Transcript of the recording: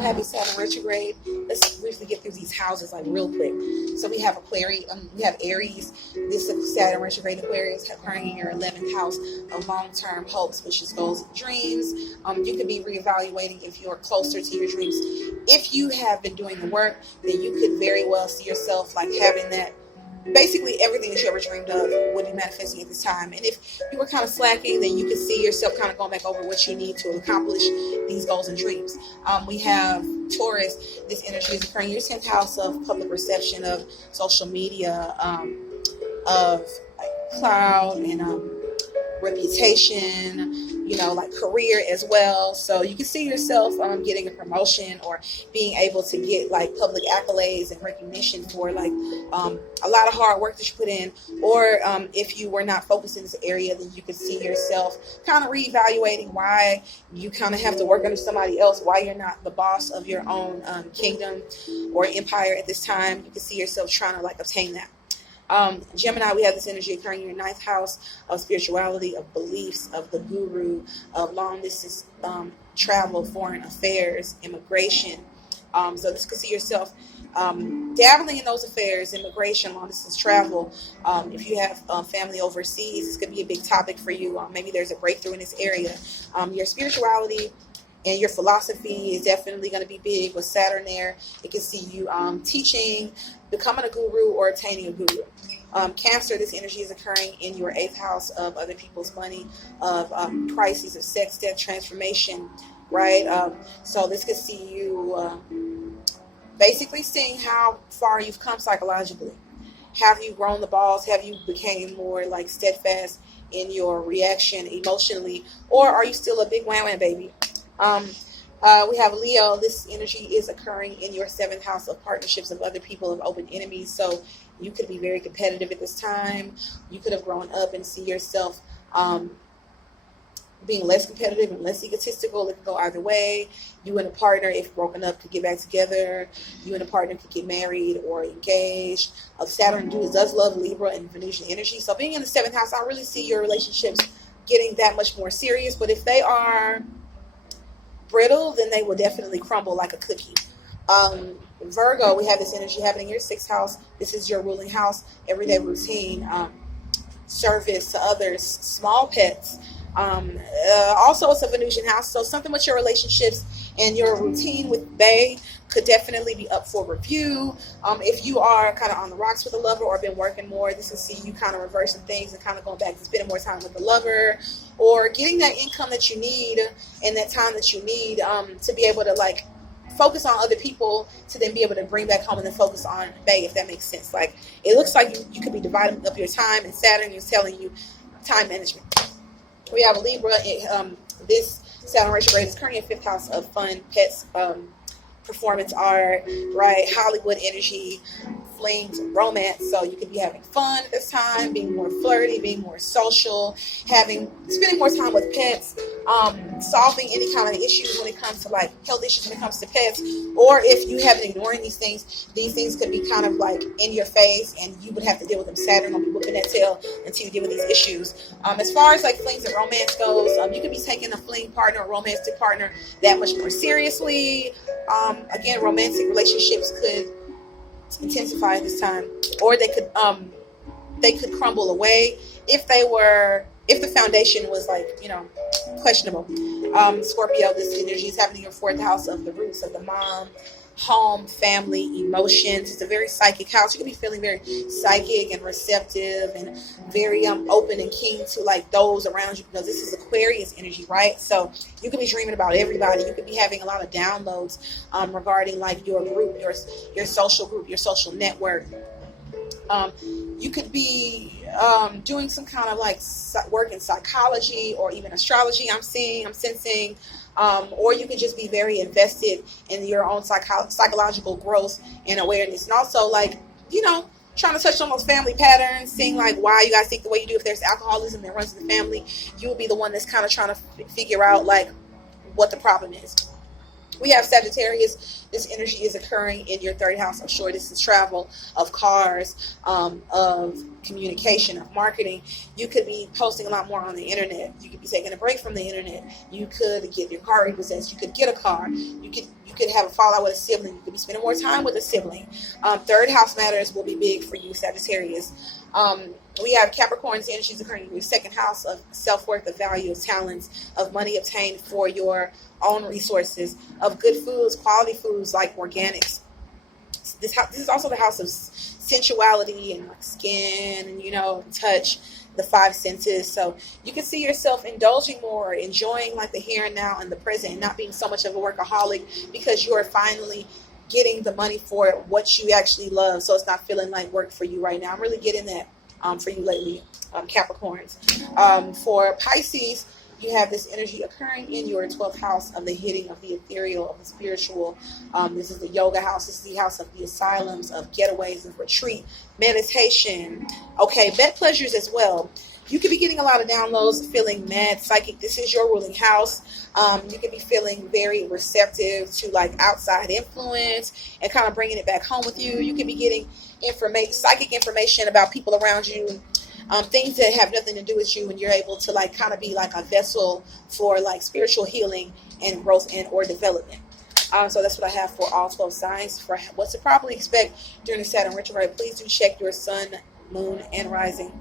Happy Saturn retrograde. Let's briefly get through these houses like real quick. So we have Aquarius, we have Aries. This is Saturn retrograde Aquarius occurring in your 11th house of long-term hopes, which is goals and dreams. You could be reevaluating if you're closer to your dreams. If you have been doing the work, then you could very well see yourself like having that. Basically, everything that you ever dreamed of would be manifesting at this time. And if you were kind of slacking, then you could see yourself kind of going back over what you need to accomplish these goals and dreams. We have Taurus. This energy is occurring in your 10th house of public reception, of social media, of like cloud and reputation, like career as well. So you can see yourself getting a promotion or being able to get like public accolades and recognition for like a lot of hard work that you put in. Or if you were not focused in this area, then you could see yourself kind of reevaluating why you kind of have to work under somebody else, why you're not the boss of your own kingdom or empire at this time. You can see yourself trying to like obtain that. Gemini, we have this energy occurring in your 9th house of spirituality, of beliefs, of the guru, of long distance travel, foreign affairs, immigration. So this could see yourself dabbling in those affairs, immigration, long distance travel. If you have family overseas, this could be a big topic for you. Maybe there's a breakthrough in this area. Your spirituality and your philosophy is definitely going to be big with Saturn there. It can see you teaching, becoming a guru, or attaining a guru. Cancer, this energy is occurring in your 8th house of other people's money, of crises, of sex, death, transformation, right? So this could see you basically seeing how far you've come psychologically. Have you grown the balls? Have you became more like steadfast in your reaction emotionally? Or are you still a big wham-wham baby? We have Leo. This energy is occurring in your 7th house of partnerships, of other people, of open enemies. So you could be very competitive at this time. You could have grown up and see yourself being less competitive and less egotistical. It could go either way. You and a partner, if broken up, could get back together. You and a partner could get married or engaged. Saturn does love Libra and Venusian energy. So being in the 7th house, I really see your relationships getting that much more serious. But if they are brittle, then they will definitely crumble like a cookie. Virgo, we have this energy happening in your 6th house. This is your ruling house, everyday routine, service to others, small pets. Also, it's a Venusian house, so something with your relationships and your routine with Bae could definitely be up for review. If you are kind of on the rocks with a lover or been working more, this will see you kind of reversing things and kind of going back to spending more time with the lover, or getting that income that you need and that time that you need to be able to like focus on other people, to then be able to bring back home and then focus on Bae, if that makes sense. Like, it looks like you could be dividing up your time, and Saturn is telling you time management. We have a Libra. This Saturn retrograde is currently in 5th house of fun, pets, performance art, right? Hollywood energy, flings, romance. So you could be having fun at this time, being more flirty, being more social, spending more time with pets, solving any kind of issues when it comes to like health issues when it comes to pets. Or if you have been ignoring these things could be kind of like in your face, and you would have to deal with them. Saturn will be whipping that tail until you deal with these issues. As far as like flings and romance goes, you could be taking a fling partner or romantic partner that much more seriously. Again, romantic relationships could intensify at this time, or they could crumble away if the foundation was like questionable. Scorpio, this energy is happening in your 4th house of the roots of the mom, home, family, emotions. It's a very psychic house. You could be feeling very psychic and receptive and very open and keen to like those around you, because this is Aquarius energy, right? So you could be dreaming about everybody. You could be having a lot of downloads regarding like your group, your social group, your social network. You could be doing some kind of like work in psychology or even astrology. I'm sensing. Or you could just be very invested in your own psychological growth and awareness. And also like, trying to touch on those family patterns, seeing like why you guys think the way you do. If there's alcoholism that runs in the family, you will be the one that's kind of trying to figure out like what the problem is. We have Sagittarius. This energy is occurring in your third house of short distance travel, of cars, of communication, of marketing. You could be posting a lot more on the internet. You could be taking a break from the internet. You could get your car repossessed. You could get a car. You could have a fallout with a sibling. You could be spending more time with a sibling. Third house matters will be big for you, Sagittarius. We have Capricorn's energies occurring in your second house of self-worth, of value, of talents, of money obtained for your own resources, of good foods, quality foods like organics. This is also the house of sensuality and like skin and, you know, touch, the five senses. So you can see yourself indulging more, enjoying like the here and now and the present, and not being so much of a workaholic, because you are finally getting the money for what you actually love. So it's not feeling like work for you right now. I'm really getting that for you lately, Capricorns. For Pisces, you have this energy occurring in your 12th house of the hitting, of the ethereal, of the spiritual. This is the yoga house. This is the house of the asylums, of getaways, of retreat, meditation. Okay, bed pleasures as well. You could be getting a lot of downloads, feeling mad, psychic. This is your ruling house. You could be feeling very receptive to like outside influence and kind of bringing it back home with you. You could be getting psychic information about people around you, things that have nothing to do with you, and you're able to like kind of be like a vessel for like spiritual healing and growth and or development. So that's what I have for all 12 signs. For what to properly expect during the Saturn retrograde, please do check your sun, moon, and rising.